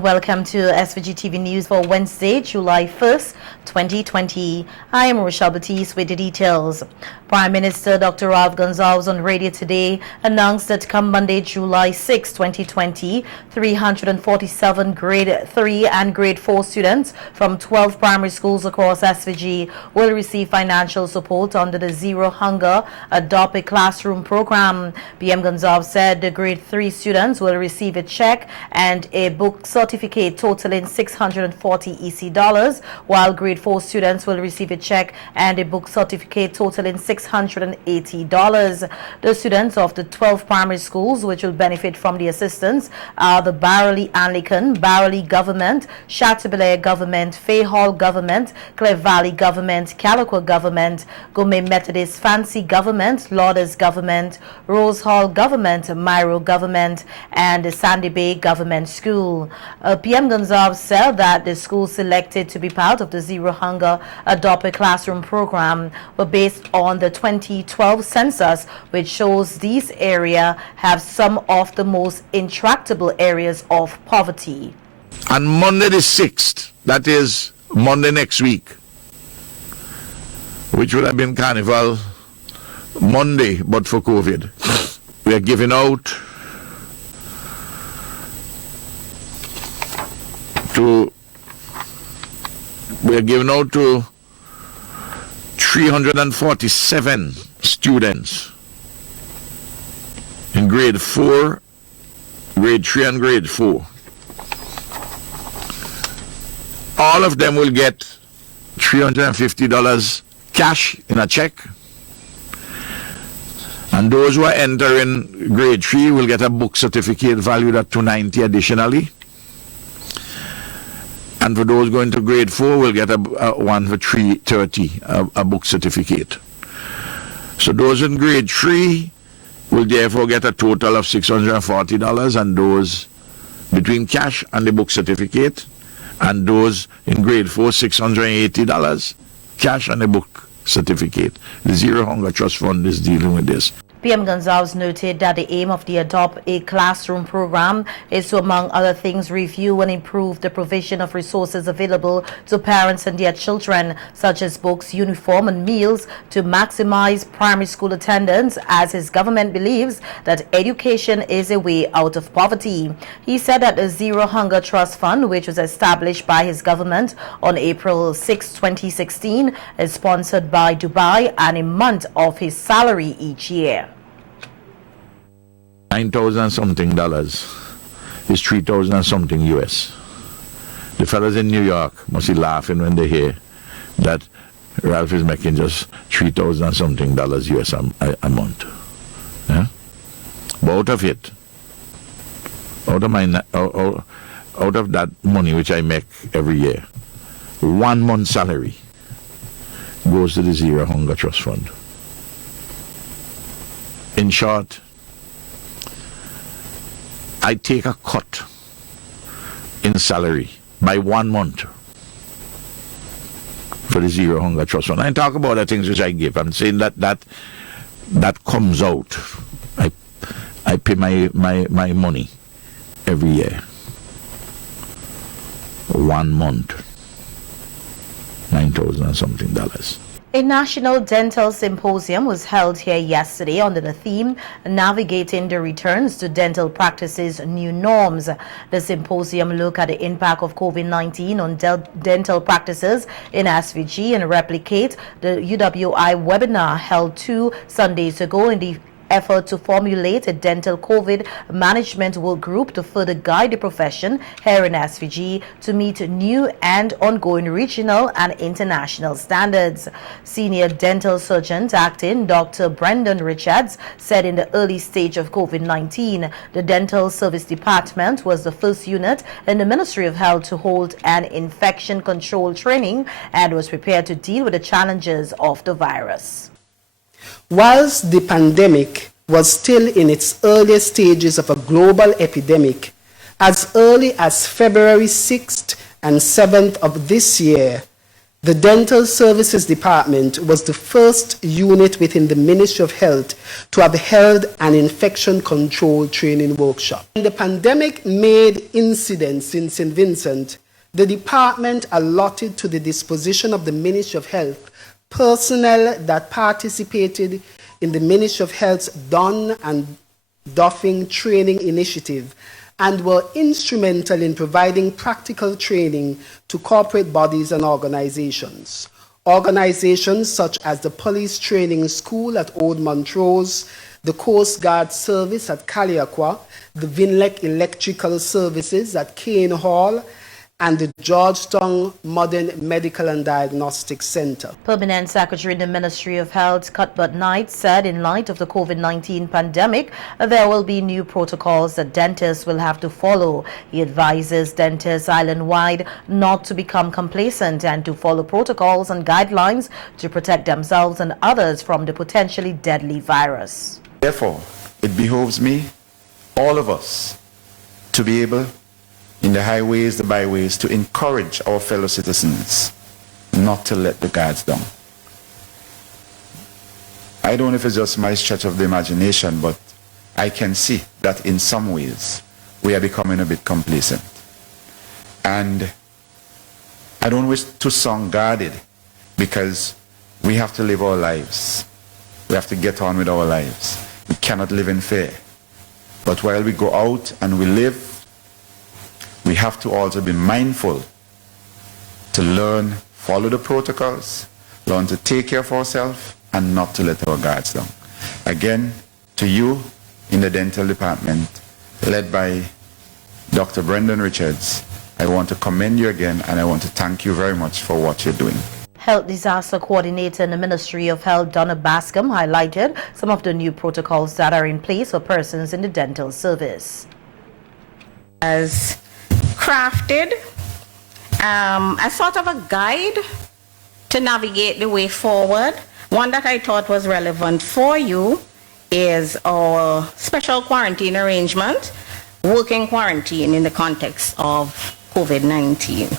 Welcome to SVG-TV News for Wednesday, July 1st, 2020. I am Rochelle Batiste with the details. Prime Minister Dr. Ralph Gonsalves on radio today announced that come Monday, July 6, 2020, 347 grade 3 and grade 4 students from 12 primary schools across SVG will receive financial support under the Zero Hunger Adopt a Classroom program. PM Gonsalves said the grade 3 students will receive a check and a book certificate totaling $640 EC, while grade 4 students will receive a check and a book certificate totaling $680. The students of the 12 primary schools which will benefit from the assistance are the Barley Anglican, Barley Government, Chateaubelair Government, Fay Hall Government, Clare Valley Government, Calico Government, Gomez Methodist Fancy Government, Lourdes Government, Rose Hall Government, Myro Government, and the Sandy Bay Government School. PM Gonsalves said that the schools selected to be part of the Zero Hunger Adopt a Classroom program were based on the 2012 census, which shows these areas have some of the most intractable areas of poverty. On Monday the 6th, that is Monday next week, which would have been Carnival Monday but for COVID, we are giving out to 347 students in grade 4, grade 3 and grade 4. All of them will get $350 cash in a check, and those who are entering grade 3 will get a book certificate valued at $290 additionally. And for those going to grade 4, we'll get a one for $330, a book certificate. So those in grade 3 will therefore get a total of $640, and those between cash and the book certificate, and those in grade 4, $680, cash and a book certificate. The Zero Hunger Trust Fund is dealing with this. PM Gonsalves noted that the aim of the Adopt a Classroom program is to, among other things, review and improve the provision of resources available to parents and their children, such as books, uniform, and meals, to maximize primary school attendance, as his government believes that education is a way out of poverty. He said that the Zero Hunger Trust Fund, which was established by his government on April 6, 2016, is sponsored by Dubai and a month of his salary each year. $9,000 something is 3,000 something US. The fellas in New York must be laughing when they hear that Ralph is making just 3,000 something US a month. Yeah? But out of it, out of that money which I make every year, 1 month's salary goes to the Zero Hunger Trust Fund. In short, I take a cut in salary by 1 month for the Zero Hunger Trust Fund. I talk about the things which I give. I'm saying that comes out. I pay my money every year. 1 month, $9,000 something. A national dental symposium was held here yesterday under the theme Navigating the Returns to Dental Practices New Norms. The symposium looked at the impact of COVID-19 on dental practices in SVG and replicate the UWI webinar held 2 Sundays ago in the effort to formulate a dental COVID management work group to further guide the profession here in SVG to meet new and ongoing regional and international standards. Senior dental surgeon acting Dr. Brendan Richards said in the early stage of COVID-19, the dental service department was the first unit in the Ministry of Health to hold an infection control training and was prepared to deal with the challenges of the virus. Whilst the pandemic was still in its early stages of a global epidemic, as early as February 6th and 7th of this year, The Dental Services Department was the first unit within the Ministry of Health to have held an infection control training workshop. When the pandemic made incidents in St. Vincent, the department allotted to the disposition of the Ministry of Health personnel that participated in the Ministry of Health's Don and Doffing training initiative and were instrumental in providing practical training to corporate bodies and organizations. Organizations such as the Police Training School at Old Montrose, the Coast Guard Service at Kaliakwa, the Vinlek Electrical Services at Kane Hall, and the Georgetown Modern Medical and Diagnostic Center. Permanent Secretary in the Ministry of Health, Cuthbert Knight, said in light of the COVID-19 pandemic, there will be new protocols that dentists will have to follow. He advises dentists island-wide not to become complacent and to follow protocols and guidelines to protect themselves and others from the potentially deadly virus. Therefore, it behoves me, all of us, to be able in the highways, the byways, to encourage our fellow citizens not to let the guards down. I don't know if it's just my stretch of the imagination, but I can see that in some ways we are becoming a bit complacent. And I don't wish to sound guarded, because we have to live our lives. We have to get on with our lives. We cannot live in fear. But while we go out and we live, we have to also be mindful to learn, follow the protocols, learn to take care of ourselves, and not to let our guards down. Again, to you in the dental department, led by Dr. Brendan Richards, I want to commend you again, and I want to thank you very much for what you're doing. Health Disaster Coordinator in the Ministry of Health, Donna Bascom, highlighted some of the new protocols that are in place for persons in the dental service. As crafted as sort of a guide to navigate the way forward. One that I thought was relevant for you is our special quarantine arrangement, working quarantine in the context of COVID-19.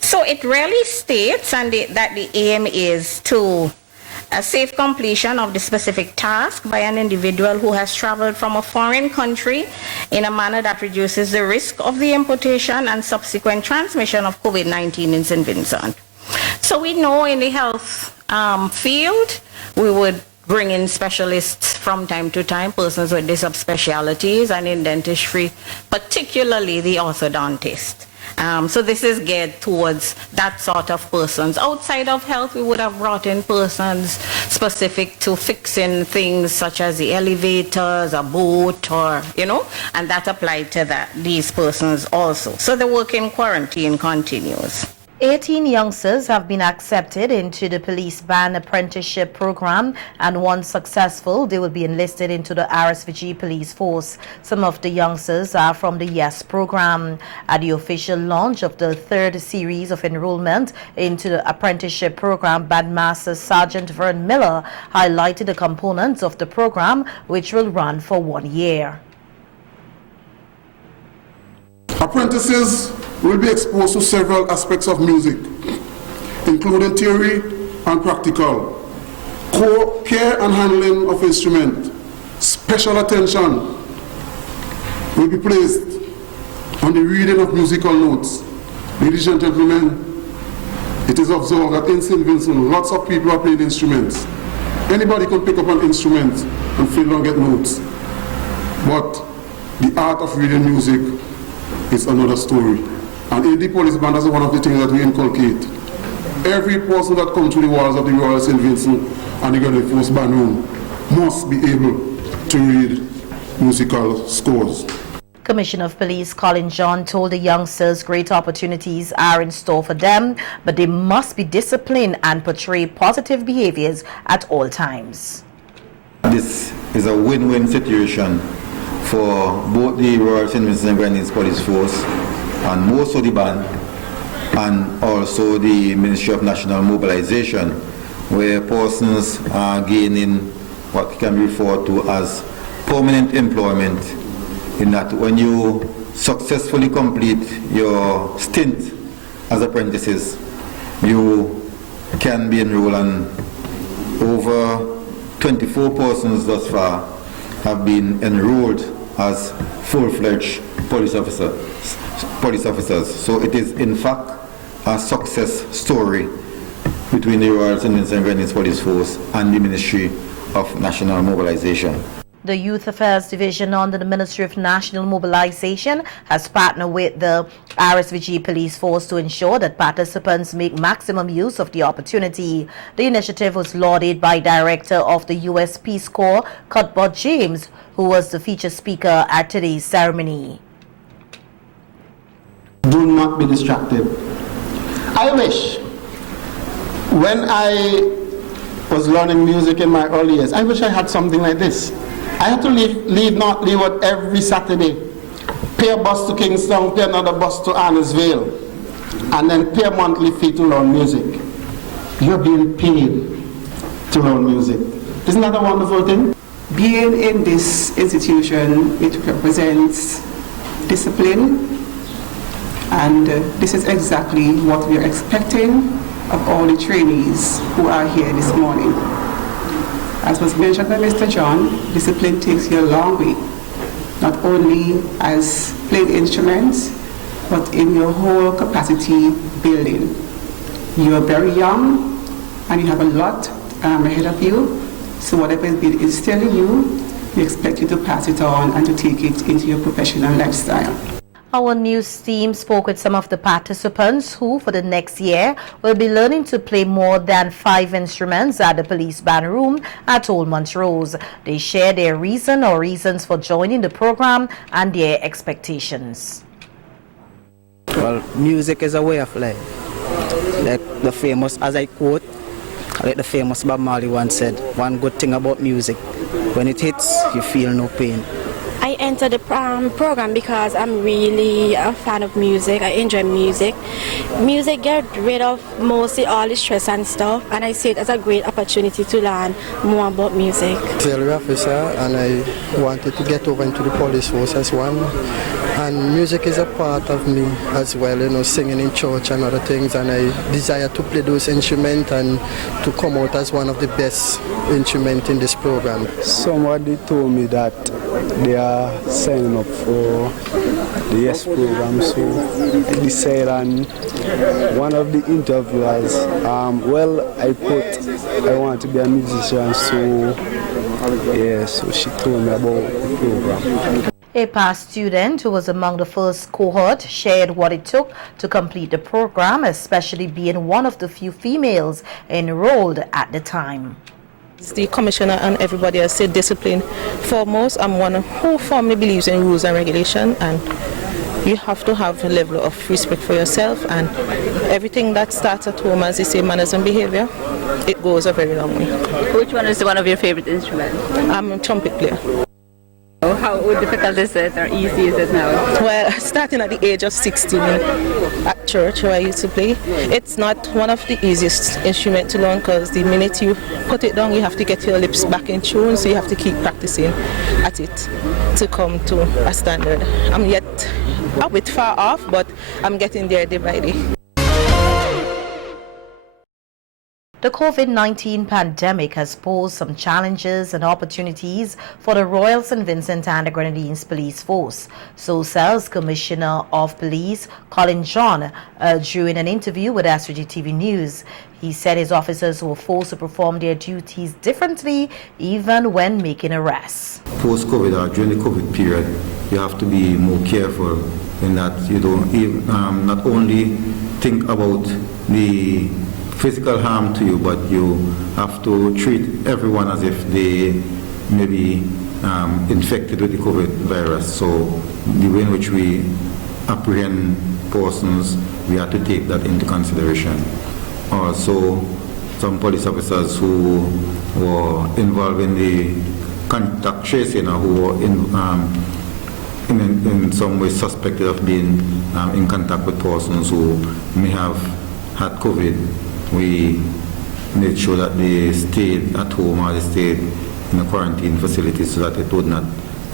So it really states that the aim is to a safe completion of the specific task by an individual who has traveled from a foreign country in a manner that reduces the risk of the importation and subsequent transmission of COVID-19 in St. Vincent. So we know in the health field, we would bring in specialists from time to time, persons with these subspecialties, and in dentistry, particularly the orthodontist. So this is geared towards that sort of persons. Outside of health, we would have brought in persons specific to fixing things such as the elevators, a boat, or, and that applied to these persons also. So the work in quarantine continues. 18 youngsters have been accepted into the police band apprenticeship program, and once successful, they will be enlisted into the SVG police force. Some of the youngsters are from the YES program. At the official launch of the third series of enrollment into the apprenticeship program, Bandmaster Sergeant Vern Miller highlighted the components of the program, which will run for 1 year. Apprentices will be exposed to several aspects of music, including theory and practical, care and handling of instrument. Special attention will be placed on the reading of musical notes. Ladies and gentlemen, it is observed that in St. Vincent, lots of people are playing instruments. Anybody can pick up an instrument and fill and get notes. But the art of reading music is another story. And in the police band, that's one of the things that we inculcate. Every person that comes to the walls of the Royal St. Vincent and the Grenadier Force Band Room must be able to read musical scores. Commissioner of Police Colin John told the youngsters great opportunities are in store for them, but they must be disciplined and portray positive behaviors at all times. This is a win-win situation for both the Royal St. Vincent and Grenadiers Police Force and most of the band, and also the Ministry of National Mobilization, where persons are gaining what can be referred to as permanent employment, in that when you successfully complete your stint as apprentices, you can be enrolled, and over 24 persons thus far have been enrolled as full-fledged police officers. So it is in fact a success story between the Royal St. Vincent and Grenadines Police Force and the Ministry of National Mobilization. The Youth Affairs Division under the Ministry of National Mobilization has partnered with the SVG Police Force to ensure that participants make maximum use of the opportunity. The initiative was lauded by Director of the U.S. Peace Corps, Cuthbert James, who was the featured speaker at today's ceremony. Do not be distracted. I wish, when I was learning music in my early years, I wish I had something like this. I had to leave out every Saturday, pay a bus to Kingston, pay another bus to Arnesville, and then pay a monthly fee to learn music. You're being paid to learn music. Isn't that a wonderful thing? Being in this institution, it represents discipline, and this is exactly what we are expecting of all the trainees who are here this morning. As was mentioned by Mr. John, discipline takes you a long way, not only as playing instruments, but in your whole capacity building. You are very young and you have a lot ahead of you, so whatever is being instilled in you, we expect you to pass it on and to take it into your professional lifestyle. Our news team spoke with some of the participants who, for the next year, will be learning to play more than 5 instruments at the police band room at Old Montrose. They share their reasons for joining the program and their expectations. Well, music is a way of life. Like the famous, as I quote, like the famous Bob Marley once said, one good thing about music, when it hits, you feel no pain. I entered the program because I'm really a fan of music. I enjoy music. Music gets rid of mostly all the stress and stuff, and I see it as a great opportunity to learn more about music. I'm an auxiliary officer, and I wanted to get over into the police force as one. And music is a part of me as well, you know, singing in church and other things, and I desire to play those instruments and to come out as one of the best instruments in this program. Somebody told me that they are signing up for the YES program, so I decided, and one of the interviewers, I want to be a musician, so yeah, so she told me about the program. A past student who was among the first cohort shared what it took to complete the program, especially being one of the few females enrolled at the time. The commissioner and everybody has said discipline foremost. I'm one who firmly believes in rules and regulation, and you have to have a level of respect for yourself, and everything that starts at home, as they say, manners and behavior, it goes a very long way. Which one is one of your favorite instruments? I'm a trumpet player. How difficult is it or easy is it now? Well, starting at the age of 16 at church where I used to play, it's not one of the easiest instruments to learn, because the minute you put it down, you have to get your lips back in tune, so you have to keep practicing at it to come to a standard. I'm yet a bit far off, but I'm getting there day by day. The COVID-19 pandemic has posed some challenges and opportunities for the Royal St. Vincent and the Grenadines Police Force. So says Commissioner of Police Colin John during an interview with SVG-TV News. He said his officers were forced to perform their duties differently even when making arrests. Post-COVID or during the COVID period, you have to be more careful in that you don't even, not only think about the physical harm to you, but you have to treat everyone as if they may be infected with the COVID virus. So the way in which we apprehend persons, we have to take that into consideration. Also, some police officers who were involved in the contact tracing or who were in some way suspected of being in contact with persons who may have had COVID, we made sure that they stayed at home or they stayed in a quarantine facility so that it would not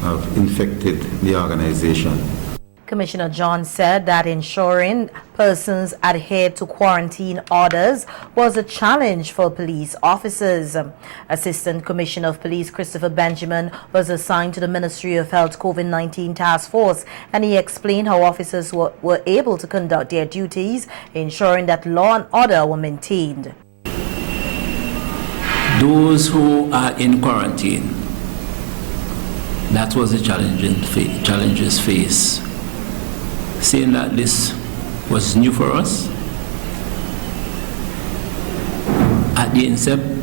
have infected the organization. Commissioner John said that ensuring persons adhered to quarantine orders was a challenge for police officers. Assistant Commissioner of Police Christopher Benjamin was assigned to the Ministry of Health COVID-19 Task Force, and he explained how officers were able to conduct their duties, ensuring that law and order were maintained. Those who are in quarantine, that was the challenges faced. Saying that this was new for us, at the incept,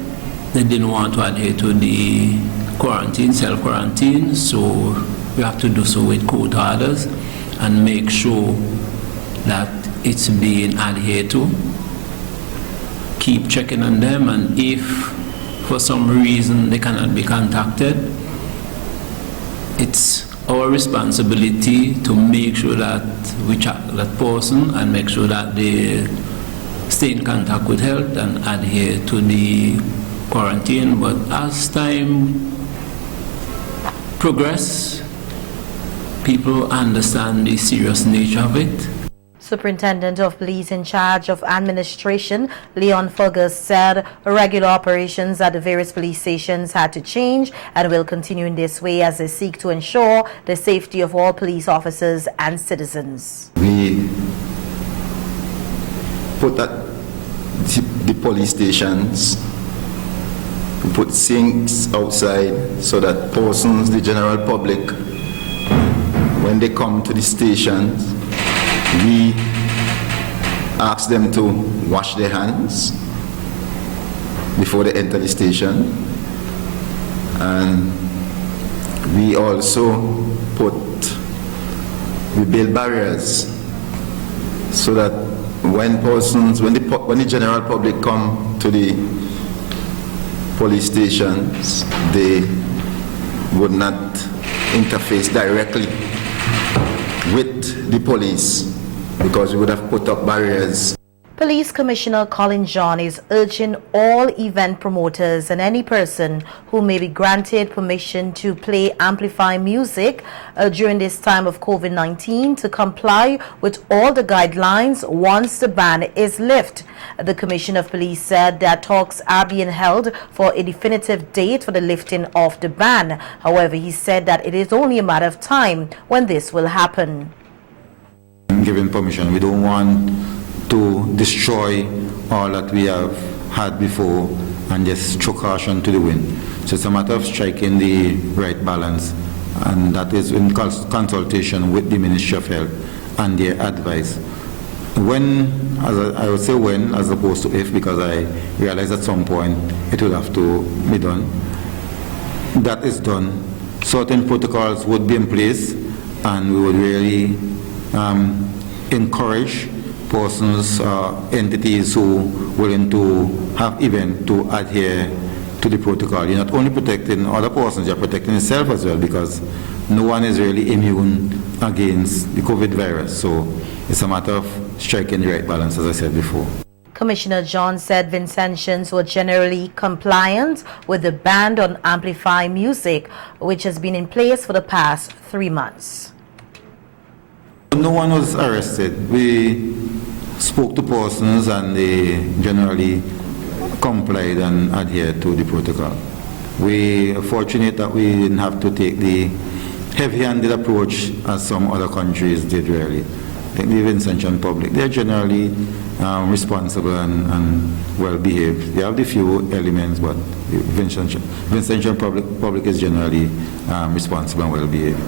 they didn't want to adhere to the quarantine, self-quarantine, so we have to do so with court orders and make sure that it's being adhered to. Keep checking on them, and if for some reason they cannot be contacted, it's our responsibility to make sure that we check that person and make sure that they stay in contact with health and adhere to the quarantine. But as time progresses, people understand the serious nature of it. Superintendent of Police in charge of administration, Leon Fergus, said regular operations at the various police stations had to change and will continue in this way as they seek to ensure the safety of all police officers and citizens. We put at the police stations, we put sinks outside so that persons, the general public, when they come to the stations, we ask them to wash their hands before they enter the station, and we also we build barriers so that when the general public come to the police stations, they would not interface directly with the police, because we would have put up barriers. Police Commissioner Colin John is urging all event promoters and any person who may be granted permission to play amplify music during this time of COVID-19 to comply with all the guidelines once the ban is lifted. The Commissioner of Police said that talks are being held for a definitive date for the lifting of the ban. However, he said that it is only a matter of time when this will happen. Given permission, we don't want to destroy all that we have had before and just throw caution to the wind. So it's a matter of striking the right balance, and that is in consultation with the Ministry of Health and their advice. When, I would say when as opposed to if, because I realize at some point it will have to be done. That is done. Certain protocols would be in place, and we would really encourage persons, entities who are willing to have events to adhere to the protocol. You're not only protecting other persons, you're protecting yourself as well, because no one is really immune against the COVID virus. So it's a matter of striking the right balance, as I said before. Commissioner John said Vincentians were generally compliant with the ban on amplify music, which has been in place for the past 3 months. No one was arrested. We spoke to persons and they generally complied and adhered to the protocol. We are fortunate that we didn't have to take the heavy-handed approach as some other countries did really. I think the Vincentian public, they're generally responsible and well-behaved. They have the few elements, but the Vincentian public is generally responsible and well-behaved.